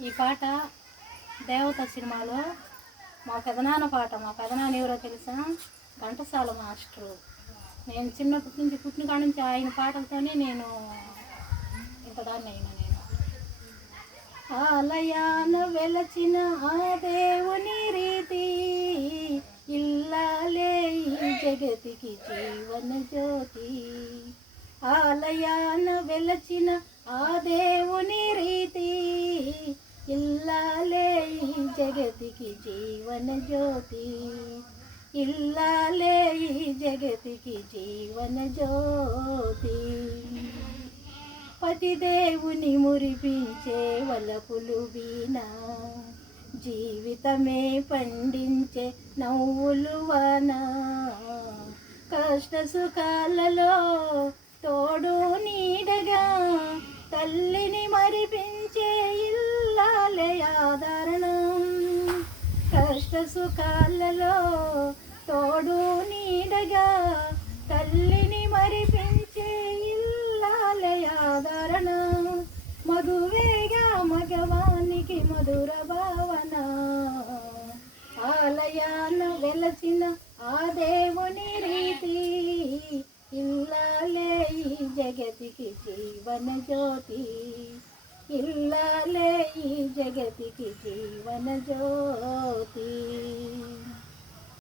ఈ పాట దేవత సినిమాలో మా పెదనాన్న పాట. మా పెదనాన్న ఎవరో తెలుసా? ఘంటసాల మాస్టరు. నేను చిన్నప్పటి నుంచి పుట్టిన కాడ నుంచి ఆయన పాటలతోనే నేను ఇంతదాన్ని అయినా. నేను ఆలయాన వెలచిన ఆ దేవుని రీతి, ఇల్లాలే ఈ జగతికి జీవన జ్యోతి. ఆలయాన వెలచిన ఆ దేవుని రీతి, ఇల్లాలే ఈ జగతికి జీవన జ్యోతి. ఇల్లాలే ఈ జగతికి జీవన జ్యోతి. పతిదేవుని మురిపించే వలపులు వీణ, జీవితమే పండించే నవ్వులు వాన. కష్ట సుఖాలలో తోడు నీడగా తల్లిని మరిపించే ఇల్లాలే ఆదరణం. కష్ట సుఖాలలో తోడు నీడగా తల్లిని మరిపించే ఇల్లాలే ఆదరణం. మధువేగా మగవానికి మధుర భావన, ఆలయాన వెలసిన ఆ దేవుని రీతి, ఇల్లాలే ఈ జగతికి జీవన జ్యోతి. ఇల్లాలే ఈ జగతికి జీవన జ్యోతి.